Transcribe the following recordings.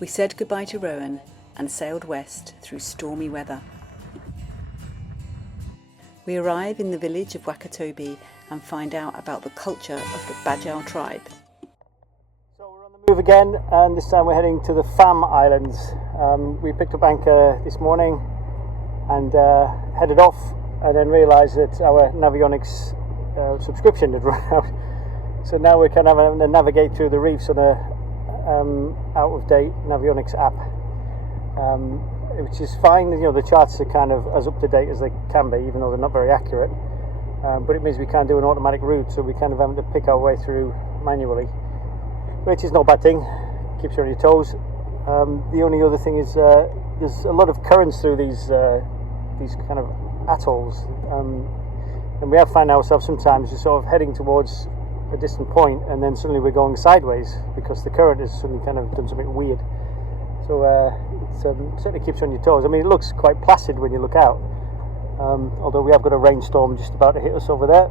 We said goodbye to Rowan and sailed west through stormy weather. We arrive in the village of Wakatobi and find out about the culture of the Bajau tribe. So we're on the move again, and this time we're heading to the Fam Islands. We picked up anchor this morning and headed off, and then realised that our Navionics subscription had run out. So now we're kind of having to navigate through the reefs on a out-of-date Navionics app, which is fine. You know, the charts are kind of as up-to-date as they can be, even though they're not very accurate. But it means we can't do an automatic route, so we kind of having to pick our way through manually, which is not a bad thing. Keeps you on your toes. The only other thing is there's a lot of currents through these kind of atolls, and we have found ourselves sometimes just sort of heading towards a distant point, and then suddenly we're going sideways because the current has suddenly kind of done something weird. So it certainly keeps you on your toes. I mean, it looks quite placid when you look out, although we have got a rainstorm just about to hit us over there.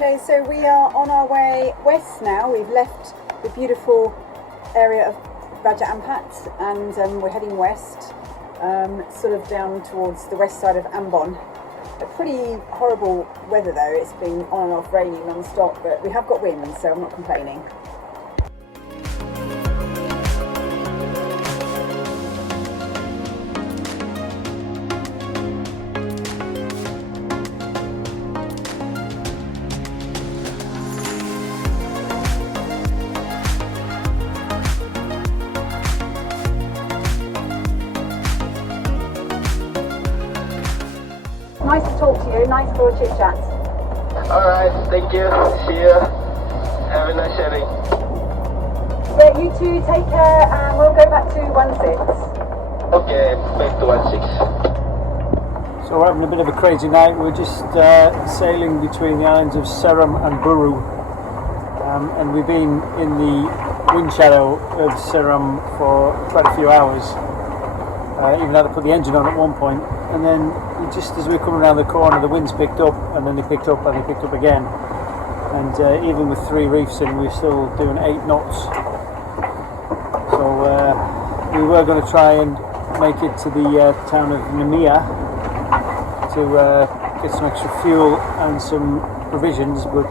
Okay, so we are on our way west now. We've left the beautiful area of Raja Ampat, and we're heading west, sort of down towards the west side of Ambon. A pretty horrible weather though. It's been on and off raining non-stop, but we have got wind, so I'm not complaining. Nice to talk to you, nice for a chit chat. Alright, thank you. See you. Have a nice evening. Yeah, you two take care, and we'll go back to 16. Okay, back to 16. So we're having a bit of a crazy night. We're just sailing between the islands of Seram and Buru, and we've been in the wind shadow of Seram for quite a few hours. Even had to put the engine on at one point, and then just as we were coming around the corner, the winds picked up, and then they picked up, and they picked up again. And even with 3 reefs in, we're still doing 8 knots. So we were going to try and make it to the town of Nemia to get some extra fuel and some provisions, but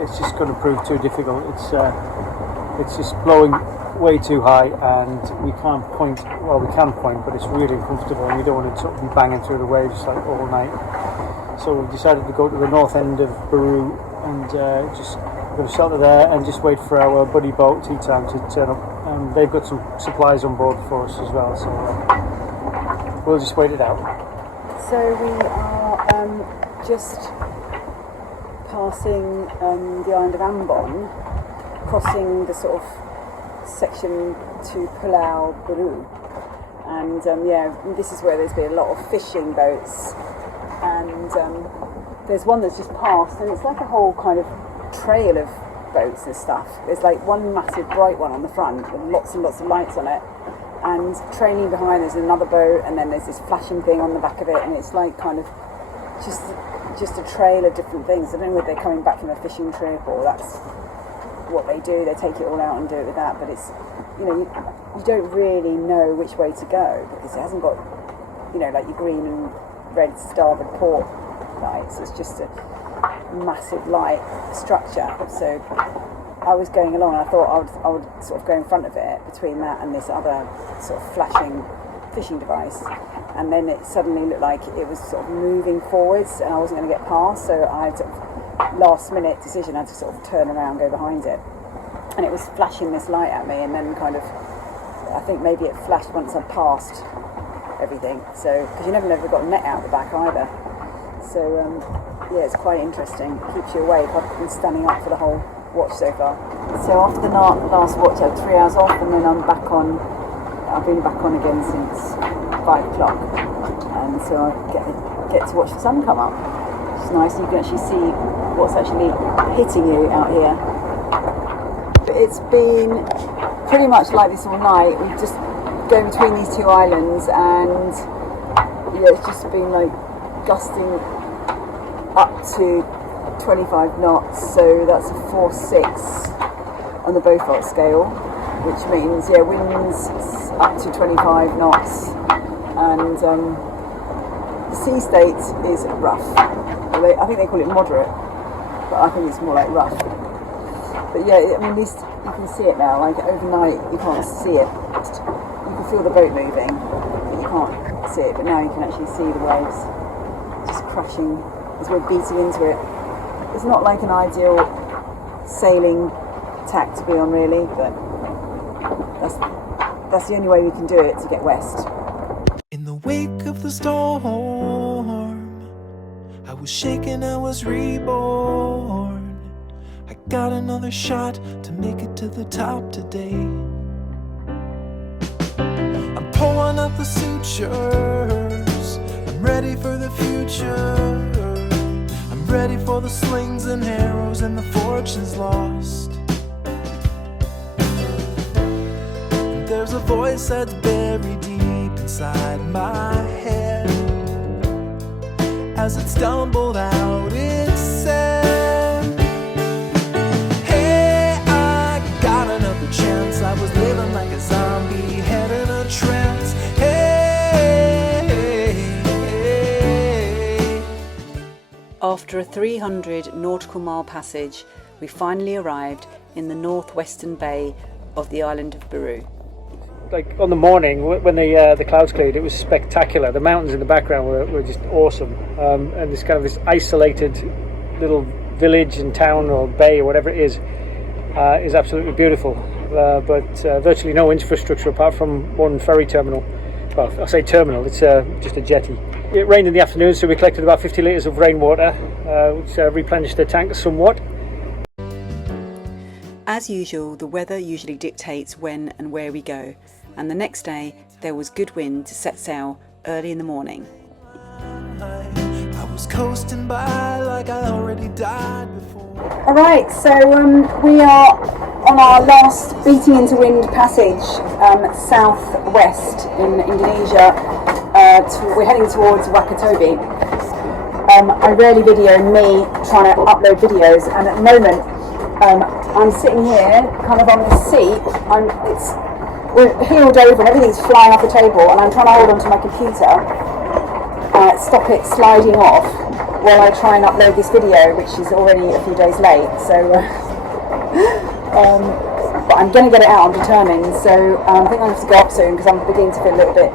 it's just going to prove too difficult. It's just blowing way too high, and we can't point. Well, we can point, but it's really uncomfortable, and we don't want to sort of be banging through the waves like all night. So we've decided to go to the north end of Buru and just go to shelter there and just wait for our buddy boat Tea Time to turn up. And they've got some supplies on board for us as well, so we'll just wait it out. So we are just passing the island of Ambon, crossing the sort of section to Pulau Buru, and this is where there's been a lot of fishing boats, and there's one that's just passed, and it's like a whole kind of trail of boats and stuff. There's like one massive bright one on the front with lots and lots of lights on it, and trailing behind there's another boat, and then there's this flashing thing on the back of it, and it's like kind of just a trail of different things. I don't know if they're coming back from a fishing trip or that's what they do. They take it all out and do it with that, but it's, you know, you don't really know which way to go because it hasn't got, you know, like your green and red starboard port lights. It's just a massive light structure. So I was going along, and I thought I would sort of go in front of it between that and this other sort of flashing fishing device, and then it suddenly looked like it was sort of moving forwards and I wasn't going to get past, so I had sort of last minute decision, I had to sort of turn around, go behind it, and it was flashing this light at me, and then kind of I think maybe it flashed once I passed everything. So, because you never know if they've got a net out the back either. So, yeah, it's quite interesting. It keeps you awake. I've been standing up for the whole watch so far. So after the last watch, I had 3 hours off, and then I'm back on. I've been back on again since 5 o'clock, and so I get to watch the sun come up. It's nice. You can actually see what's actually hitting you out here. But it's been pretty much like this all night. We've just going between these 2 islands, and yeah, it's just been like gusting up to 25 knots, so that's a 4-6 on the Beaufort scale, which means, yeah, winds up to 25 knots, and the sea state is rough. I think they call it moderate, but I think it's more like rough. But yeah, I mean, at least you can see it now. Like overnight, you can't see it. You can feel the boat moving, but you can't see it. But now you can actually see the waves just crashing as we're beating into it. It's not like an ideal sailing tack to be on, really, but that's the only way we can do it to get west. In the wake of the storm, I was shaken, I was reborn. I got another shot to make it to the top today. I'm pulling up the sutures, I'm ready for the future. I'm ready for the slings and arrows and the fortunes lost. And there's a voice that's buried deep inside my head. As it stumbled out, it said, hey, I got another chance. I was living like a zombie, head in a trance. After a 300 nautical mile passage, we finally arrived in the northwestern bay of the island of Buru. Like on the morning when the clouds cleared, it was spectacular. The mountains in the background were just awesome, and this kind of this isolated little village and town or bay or whatever it is absolutely beautiful. But virtually no infrastructure apart from one ferry terminal. Well, I say terminal, it's just a jetty. It rained in the afternoon, so we collected about 50 litres of rainwater, which replenished the tank somewhat. As usual, the weather usually dictates when and where we go, and the next day there was good wind to set sail early in the morning. I was coasting by like I already died before. Alright, so we are on our last beating into wind passage southwest in Indonesia. We're heading towards Wakatobi. I rarely video me trying to upload videos, and at the moment I'm sitting here kind of on the seat. We're heeled over and everything's flying off the table, and I'm trying to hold onto my computer, stop it sliding off while I try and upload this video, which is already a few days late. So, but I'm going to get it out, I'm determined. So I think I have to go up soon because I'm beginning to feel a little bit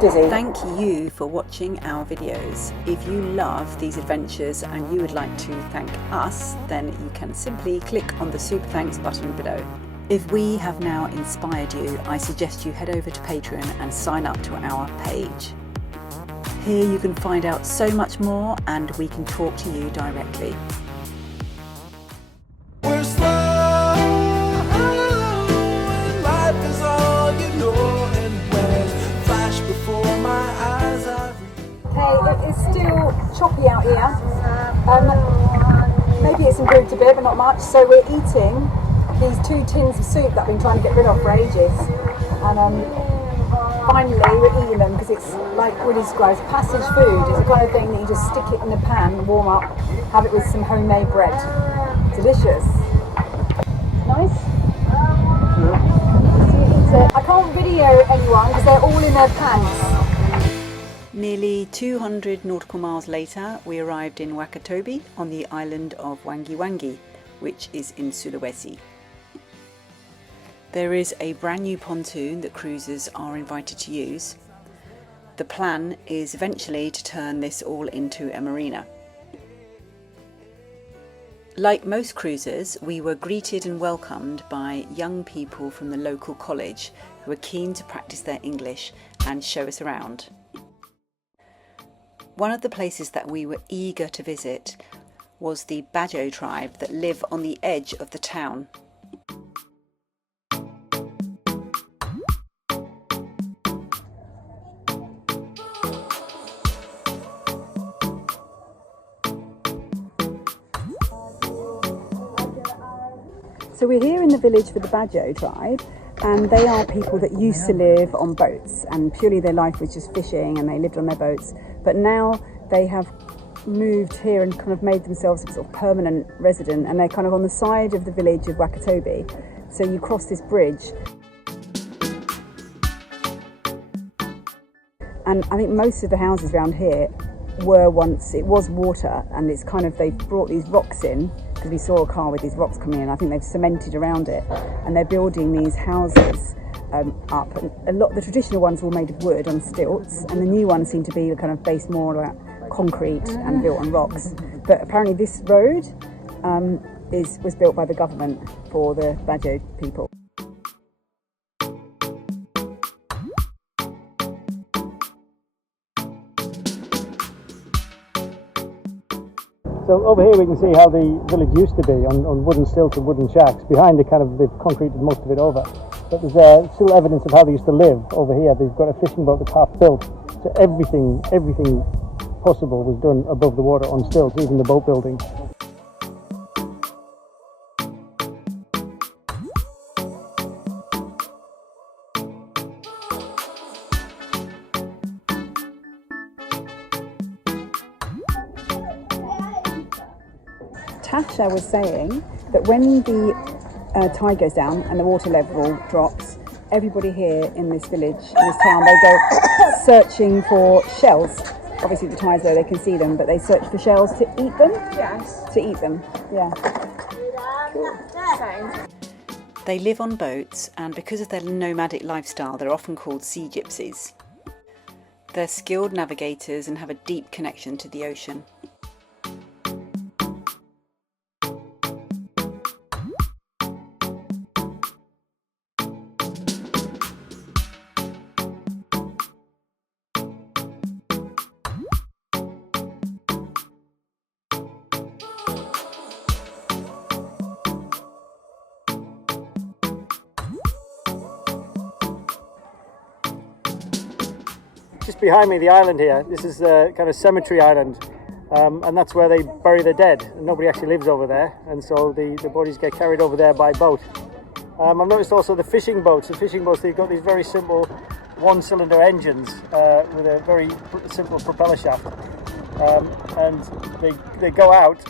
dizzy. Thank you for watching our videos. If you love these adventures and you would like to thank us, then you can simply click on the Super Thanks button below. If we have now inspired you, I suggest you head over to Patreon and sign up to our page. Here you can find out so much more, and we can talk to you directly. We're slow, and life is all you know, and when it flashed before my eyes, Hey, it is still choppy out here. Maybe it's improved a bit, but not much. So we're eating these 2 tins of soup that I've been trying to get rid of for ages, and finally we're eating them because it's like Willie describes, passage food. It's the kind of thing that you just stick it in a pan, warm up, have it with some homemade bread. Delicious. Nice? I can't video anyone because they're all in their pants. Nearly 200 nautical miles later, we arrived in Wakatobi on the island of Wangi-Wangi, which is in Sulawesi. There is a brand new pontoon that cruisers are invited to use. The plan is eventually to turn this all into a marina. Like most cruisers, we were greeted and welcomed by young people from the local college who were keen to practice their English and show us around. One of the places that we were eager to visit was the Bajau tribe that live on the edge of the town. So we're here in the village for the Bajau tribe, and they are people that used to live on boats, and purely their life was just fishing, and they lived on their boats. But now they have moved here and kind of made themselves a sort of permanent resident, and they're kind of on the side of the village of Wakatobi. So you cross this bridge, and I think most of the houses around here it was water, and it's kind of, they've brought these rocks in, because we saw a car with these rocks coming in. I think they've cemented around it, and they're building these houses up. And a lot of the traditional ones were made of wood on stilts, and the new ones seem to be kind of based more on concrete and built on rocks. But apparently this road was built by the government for the Bajau people. So over here we can see how the village used to be on wooden stilts and wooden shacks. Behind it, they've concreted most of it over. But there's still evidence of how they used to live over here. They've got a fishing boat that's half built. So everything possible was done above the water on stilts, even the boat building. Tasha was saying that when the tide goes down and the water level drops, everybody here in this village, in this town, they go searching for shells. Obviously the tide's low, they can see them, but they search for shells to eat them? Yes. To eat them, yeah. Cool. They live on boats, and because of their nomadic lifestyle, they're often called sea gypsies. They're skilled navigators and have a deep connection to the ocean. Just behind me, the island here, this is the kind of cemetery island, and that's where they bury their dead. And nobody actually lives over there, and so the bodies get carried over there by boat. I've noticed also the fishing boats. They've got these very simple one-cylinder engines with a very simple propeller shaft, and they go out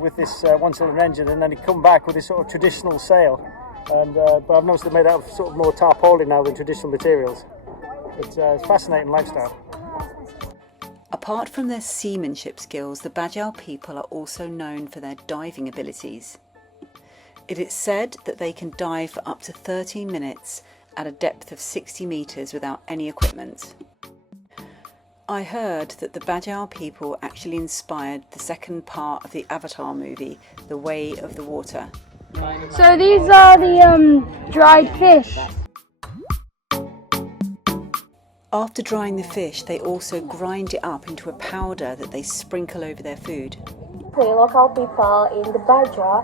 with this one-cylinder engine, and then they come back with this sort of traditional sail. But I've noticed they're made out of sort of more tarpaulin now than traditional materials. It's a fascinating lifestyle. Apart from their seamanship skills, the Bajau people are also known for their diving abilities. It is said that they can dive for up to 13 minutes at a depth of 60 metres without any equipment. I heard that the Bajau people actually inspired the second part of the Avatar movie, The Way of the Water. So these are the dried fish. After drying the fish, they also grind it up into a powder that they sprinkle over their food. Local people in the Bajau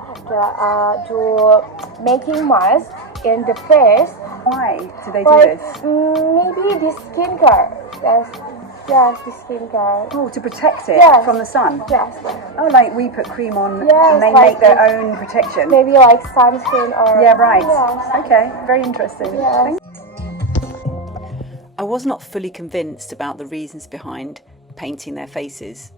to making mask in the face. Why do they do this? Maybe the skincare. Yes, the skincare. Oh, to protect it Yes. from the sun? Yes. Oh, like we put cream on Yes, and they like make their own protection? Maybe like sunscreen or... Yeah, right. Yes. Okay, very interesting. Yes. Thank I was not fully convinced about the reasons behind painting their faces.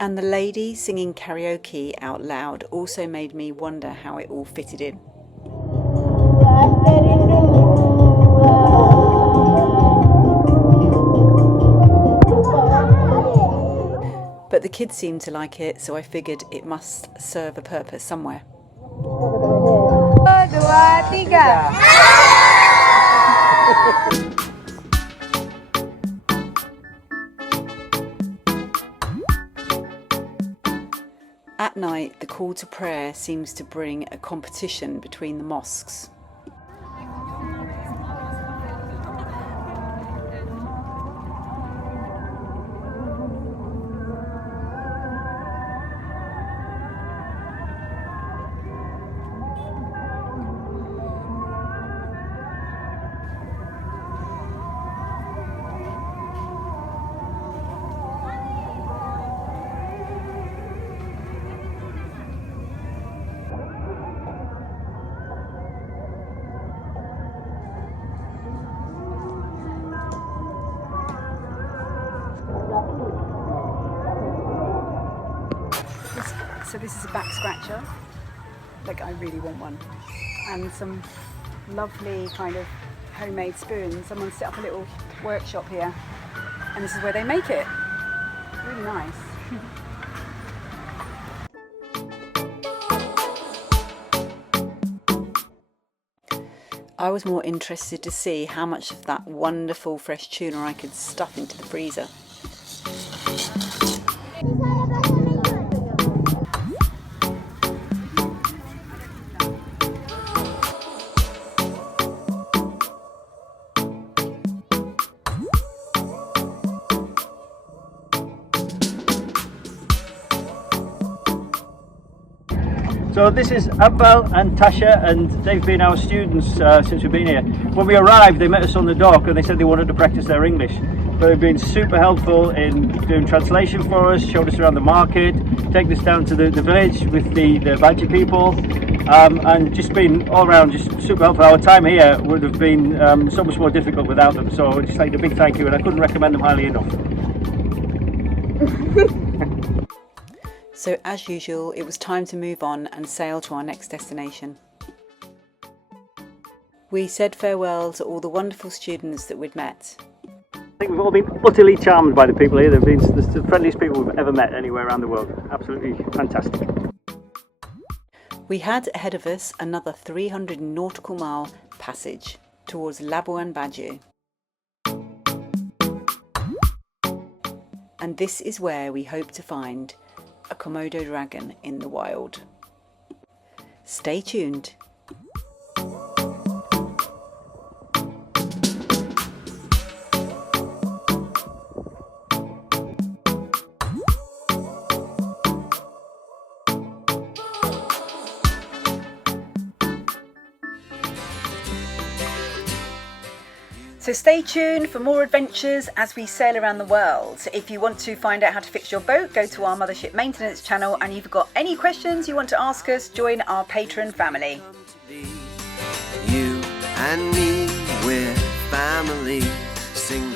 And the lady singing karaoke out loud also made me wonder how it all fitted in. But the kids seemed to like it, so I figured it must serve a purpose somewhere. 1, 2, 3. At night, the call to prayer seems to bring a competition between the mosques. So this is a back scratcher, like I really want one, and some lovely kind of homemade spoons. Someone set up a little workshop here, and this is where they make it. Really nice. I was more interested to see how much of that wonderful fresh tuna I could stuff into the freezer. So this is Ampat and Tasha, and they've been our students since we've been here. When we arrived, they met us on the dock and they said they wanted to practice their English. But they've been super helpful in doing translation for us, showed us around the market, taken us down to the village with the Bajau people, and just been all around just super helpful. Our time here would have been so much more difficult without them. So just like a big thank you, and I couldn't recommend them highly enough. So as usual, it was time to move on and sail to our next destination. We said farewell to all the wonderful students that we'd met. I think we've all been utterly charmed by the people here. They've been the friendliest people we've ever met anywhere around the world. Absolutely fantastic. We had ahead of us another 300 nautical mile passage towards Labuan Bajo. And this is where we hope to find a Komodo dragon in the wild. Stay tuned. So stay tuned for more adventures as we sail around the world. If you want to find out how to fix your boat, go to our Mothership Maintenance channel, and if you've got any questions you want to ask us, join our patron family. You and me, we're family. Sing